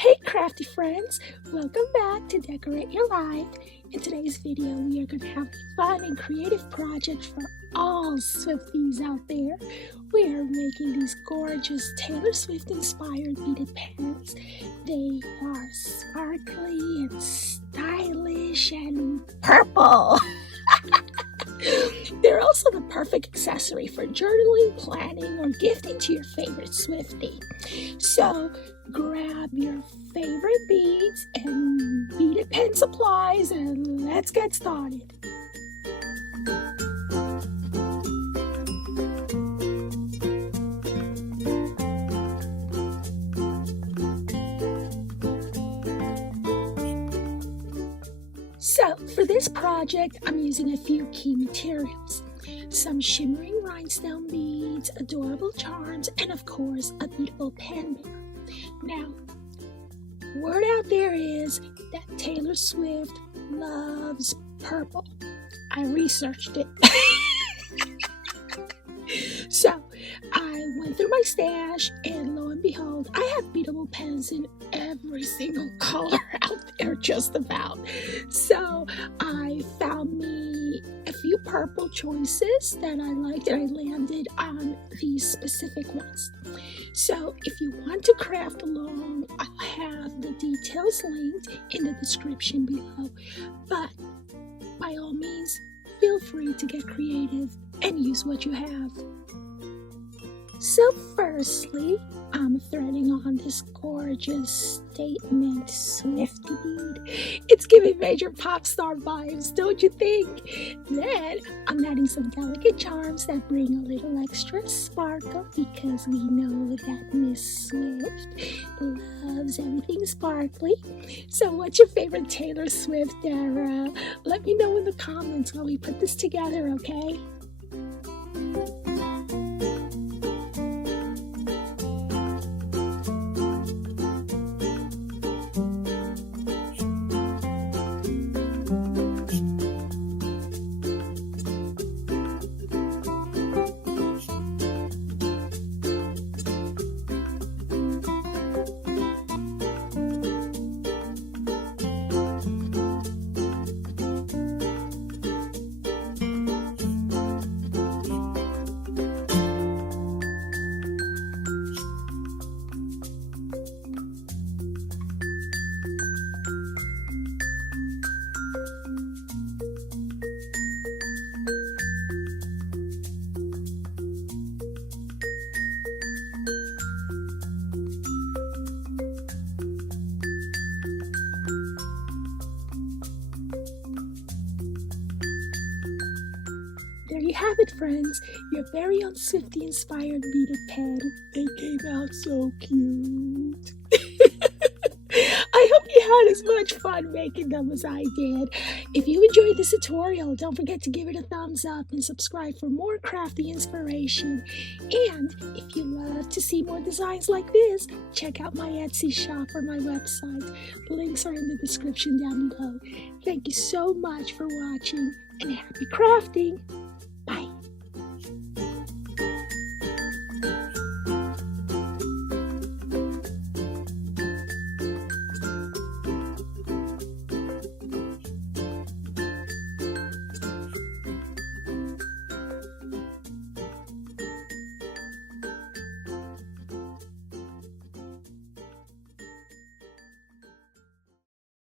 Hey crafty friends, welcome back to Decorate Your Life. In today's video we are going to have a fun and creative project for all Swifties out there. We are making these gorgeous Taylor Swift inspired beaded pens. They are sparkly and stylish and purple. They're also the perfect accessory for journaling, planning, or gifting to your favorite Swiftie. So grab your favorite beads and beaded pen supplies and let's get started. So for this project, I'm using a few key materials. Some shimmering rhinestone beads, adorable charms, and of course a beautiful pen bearer. Now, word out there is that Taylor Swift loves purple. I researched it. So I went through my stash and lo and behold, I have beadable pens in every single color out there just about. So I found me a few purple choices that I liked and I landed on these specific ones. So if you want to craft along, I'll have the details linked in the description below. But by all means, feel free to get creative and use what you have. So firstly, I'm threading on this gorgeous statement Swiftie bead. It's giving major pop star vibes, don't you think? Then I'm adding some delicate charms that bring a little extra sparkle because we know that Miss Swift loves everything sparkly. So what's your favorite Taylor Swift era? Let me know in the comments while we put this together, okay? There you have it, friends, your very own Swiftie inspired beaded pen. They came out so cute. I hope you had as much fun making them as I did. If you enjoyed this tutorial, don't forget to give it a thumbs up and subscribe for more crafty inspiration. And if you love to see more designs like this, check out my Etsy shop or my website. Links are in the description down below. Thank you so much for watching and happy crafting!